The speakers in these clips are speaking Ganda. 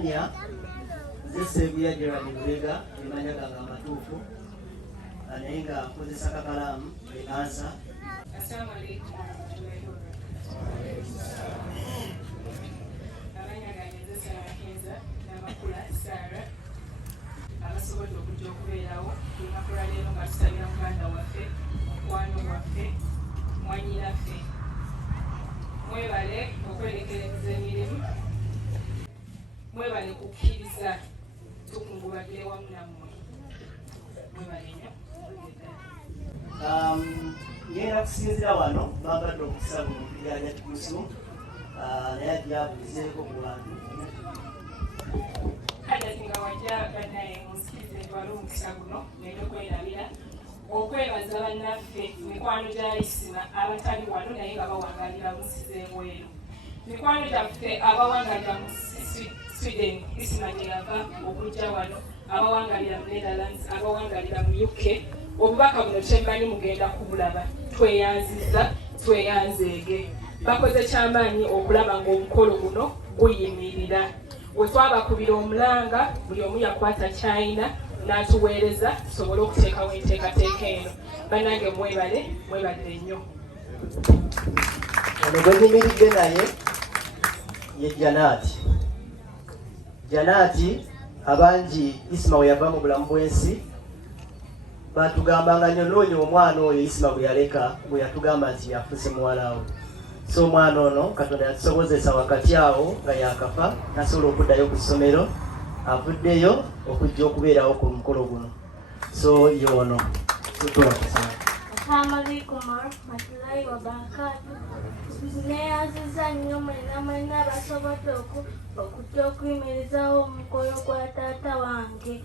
Zesebya Gerard Bulega emanya ganga amatuufu naye nga akozesa kakalaamu ansa. Assalamu alaikum. Abanya gange Sara Kenza n'amakula Sara abasobodde okujja okubeerawo lunaku leero nga tusabira muganda waffe mukwano waffe mwanyinaffe mwebale okwerekereza emirimu mwebale kukkiriza tukungubagire wamu nammwe mwebale nnyo. Ngenda kusinzira wano bagadde okukisa mu mpiganya tukusu naye ajabulizeeko ku bantu kati nga wajja bannaye musikirize ntwale omukisa guno nenda okwerabira okwebaza bannaffe mikwano gya Isma abatali wano naye nga bawangalira musize ebweru. Mikwano gyaffe abawangalira mu Sweden Isma gye yava okujja wano, abawangalira mu Netherlands, abawangalira mu UK, obubaka buno kyemmanyi mugenda kubulaba. Tweyanziza tweyanzeege, bakoze kyamaanyi okulaba ng'omukolo guno guyimirira. Bwe twabakubira omulanga buli omu yakwata China n'atuweereza tusobole okuteekawo enteekateeka eno. Bannange mwebale nnyo. Ono gwe nyimiridde naye ye Janaati abangi Isma we yava mu bulamu bw'ensi batugamba nga nyonoonya omwana oyo Isma bwe yaleka bwe yatugamba nti yafuuse muwala we. So omwana ono Katonda yatusobozesa wakati awo nga yakafa nasobola okuddayo ku ssomero avuddeyo okujja okubeerawo ku mukolo guno. So yono Assalamu alaikum warahmatullahi wabarakatuh. Neeyaziza nnyo mwena basobodde okujja okuyimirizawo omukolo gwa taata wange.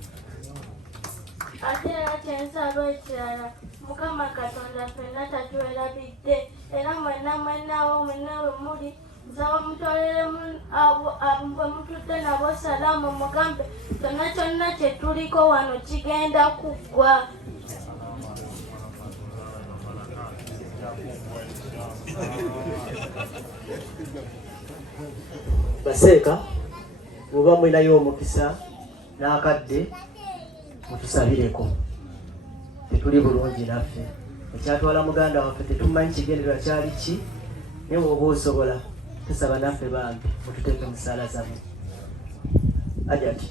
Ate era kyensaba ekirala, Mukama Katonda ffenna tatuwerabidde era mwenawo mwe muli nsaba mutwaliremu bwe mutudde nabo salaamu mugambe kyonna kye tuliko wano kigenda kuggwa. Baseeka bw'oba mwinayo omukisa n'akadde mutusabireko, tetuli bulungi naffe. Ekyatwala muganda waffe tetumanyi kigendererwa kyali ki, naye bw'oba osobola tusaba naffe bambi mututeeke mu ssaala zammwe. Ajati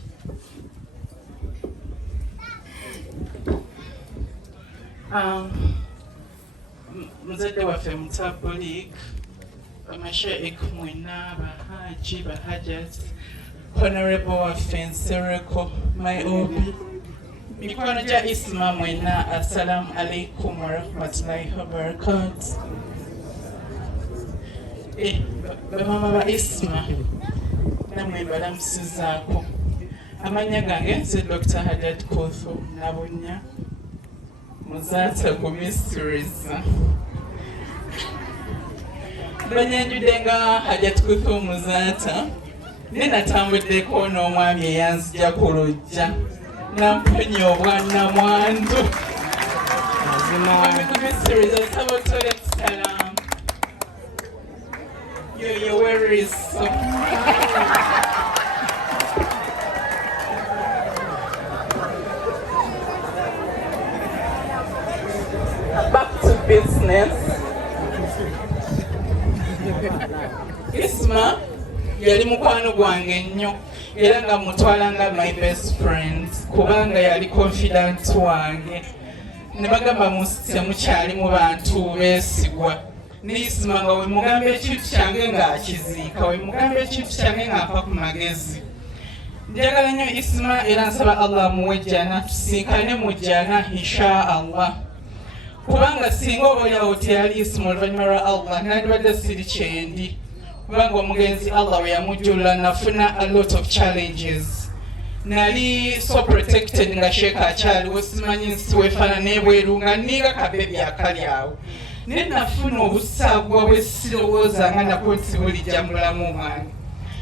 muzadde waffe Mutabulik, Amasheikh mwena, Bahaji, Bahajat, Honorable waffe Nsereko, Mayobi, mikwano gya Isma mwena, assalamu alaikum warahmatullahi wabarakatuh. Bamama ba Isma namwe balamusizaako. Amannya gange nze Dr. Hajat Kotho Nabunya Muzaata ku Mysteries. Banyanjudde nga Hajat Kotho Muzaata ne natambuddeko n'omwami eyanzija ku lujja namponya obwannamwandu. Ku Mysteries asaba otole salaamu. Yo where is back to business. Isma yali mukwano gwange nnyo era nga mutwalanga my best friend kubanga yali confident wange. Ne bagamba mukyali mu bantu beesigwa. Isma nga we mugamba ekintu kyange ng'akiziika, we mugamba ekintu kyange ng'ampa ku magezi. Njagala nnyo Isma era nsaba Allah muwe jjana, tusinkane mu jjana insha Allah. Kubanga singa obaolyawo teyali Isma oluvannyuma lwa Allah nandibadde siri kyendi. Kubanga omugenzi Allah we yamujjulula nafuna a lot of challenges. Nali so protected nga Sheikh akyaliwo, simanyi nsi weefaanana ebweru nga nninga kabebi akali awo. Ne nafuna obusagwa bwe sirowooza nga nako nti bulijja mu bulamu bwange.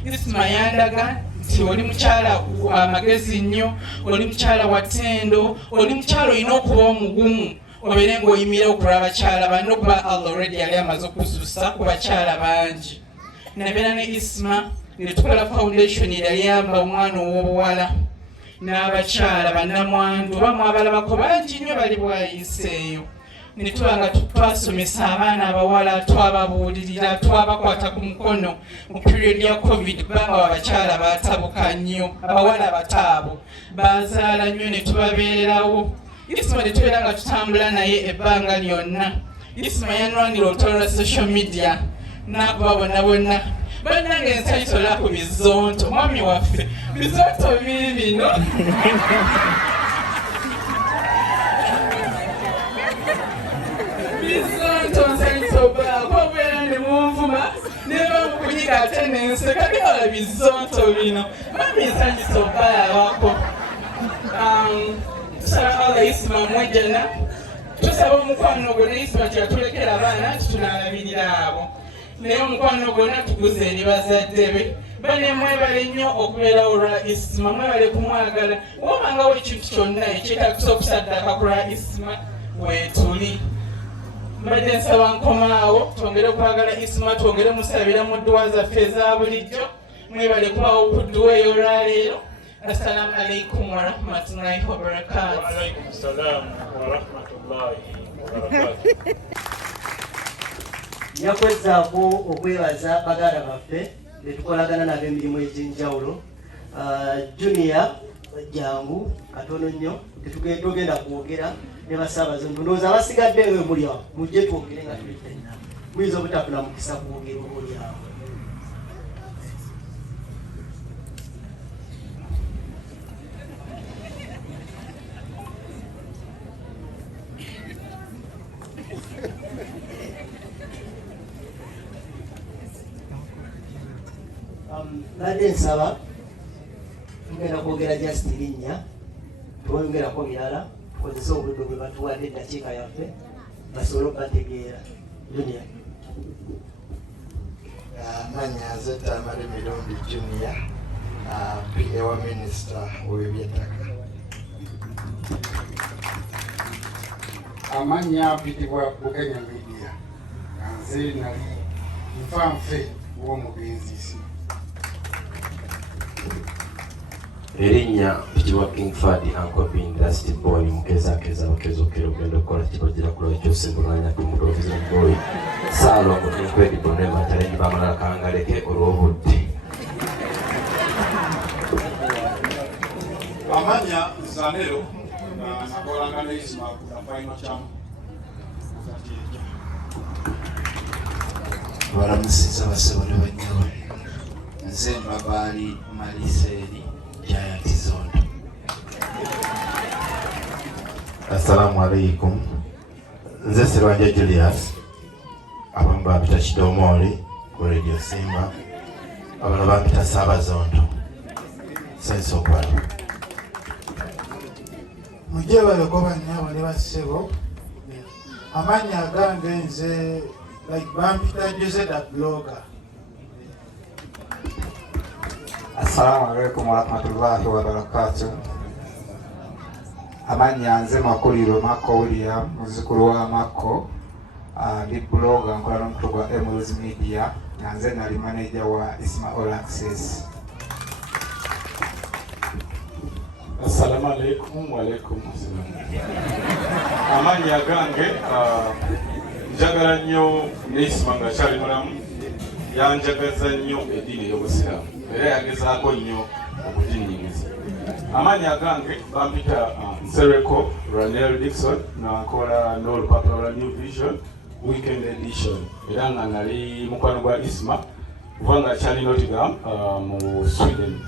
Isma yandaga nti oli mukyala amagezi nnyo, oli mukyala wa ttendo, oli mukyala olina okuba omugumu, obeere ng'oyimira okulaba abakyala banno kuba Allah already yali amaze okuzuusa ku bakyala bangi. Nabeera ne Isma ne tukola foundation eyayamba omwana ow'obuwala n'abakyala bannamwandu bamu abalabako bangi nnyo bali bwayiseeyo ne tuba nga twasomesa abaana abawala twababuulirira twabakwata ku mukono mu period ya covid kubanga abakyala baatabuka nnyo abawala bataabo bazaala nnyo ne tubabeererawo Isma ne tubeera nga tutambula naye ebbanga lyonna Isma yanwanira olutalo lwa social media n'akuba bonna bannange ensanyusola ku bizonto mwami waffe bizonto biri bino bizonto nsanyusobaako obeera ne munvuma neba mukunyiga ate nenseka byola bizonto bino mwami nsanyusobaawako tusaba Allah Isma mwejjana tusaba omukwano gwo ne Isma kyatulekera abaana tutunaalabirira abo naye omukwano gwonna tuguze eri bazadde be bane mwebale nnyo okubeera olwa Isma mwebale kumwagala wobangawo ekintu kyonna ekyetagisa okusaddaka ku lwa Isma weetuli mbadde nsaba nkomaawo twongere okwagala Isma twongere musabira mu dduwa zaffe eza bulijjo mwebale kubawo ku dduwa eyo olwaleero assalamu alaikum warahmatullahi wabarakatuh. Waalaikum salam warahmatullahi wabarakatuh. Nyakwezaako okwebaza baganda baffe betukolagana nabo emirimu egy'enjawulo. Junior jangu katono nnyo tetugenda kwogera ne basaabaze ndowooza abasigadde eyo muli awo mujje twogere nga tuli ffenna muyinza obutafuna mukisa kwogera oli awo. Badde nsaba tugenda kwogera just linnya twongerako birala tukozese obudde bwe batuwadde eddakiika yaffe basobole okubategeera. Junior Amanya Zetamale Mirundi Junior PA wa Minister w'ebyettaka. Amanya pitibwa Bukenya Media nze nali nfanfe w'omugenzi Isma. Erinnya pitibwa King Fadi Akabye Industry Boy mukezaakeza bakezokera okugenda okukola kibagira kulwa kyosimbulanya tumudovize boy saalo mu incredible ne matalenti bamala kangaleke olw'obudde. Amanya Zanero nakolanga ne Isma ku final chamu. Balamusiza basebo ne bannyawe. Nze Mbabaali Maliseeri Giant Zondo. Assalamu alaikum. Nze Sirwanja Julius abamu bampita Kidomoli ku Radio Simba abalala bampita Saabazondo. Sense okwala mujje baleko bannyawe ne bassebo amannya agange nze like bampita Jose da Blogger. Assalamu alaikum warahmatullahi wabarakatuh. Amanya nze Makuliro Mako William muzukulu wa Mako ndi blogger nkola n'omutwe gwa Emeralds Media nze nali manager wa Isma Olaxess. Assalamu alaikum wa alaikum assalam. Amanya gange njagala nnyo ne Isma nga kyali mulamu yanjagaza nnyo eddiini y'Obusiraamu era yagezaako nnyo okudinyigiza. Amanya gange bampita Nsereko Ranel Dixon nankola n'olupapula lwa New Vision Weekend Edition era nga nali mukwano gwa Isma kuva nga kyali Nottingham mu Sweden.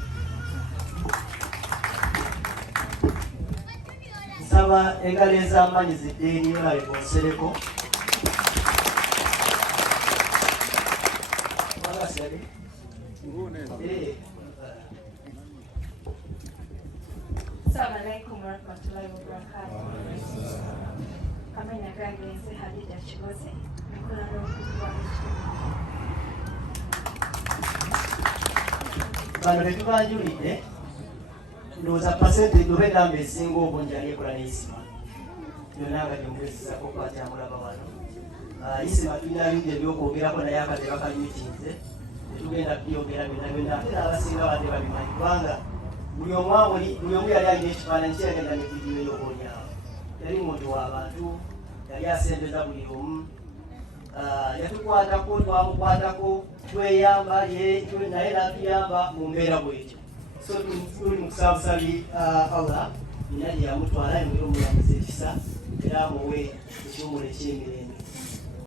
Nsaba engalo ez'amaanyi ziddeeni Honorable Nsereko. Assalamu alaikum warahmatullahi wabarakatuh. Amanya gange nze Hadija Kigozi nkola n'okutwa bano betubanjulidde ndowooza percentage oba enamba esinga obungi ali ekola ne Isma yonna nga gyomugezesako okukwatira mulaba wano. Isma tulina bingi ebyokwogerako naye akadde bakanyukinze tetugenda byogera byonna ate n'abasinga badde babimanyi kubanga buli omu yali alina ekifaananyi kyeyagenda ne vidiyo ey'oboolyawo. Yali muntu w'abantu, yali asembeza buli omu. Yatukwatako, twamukwatako, tweyamba naye n'atuyamba mu mbeera bwetyo. So tuli mu kusaabusabi Allah, nina gye yamutwala emuli omulamuzi ekisa era amuwe ekiwumulo eky'emirembe.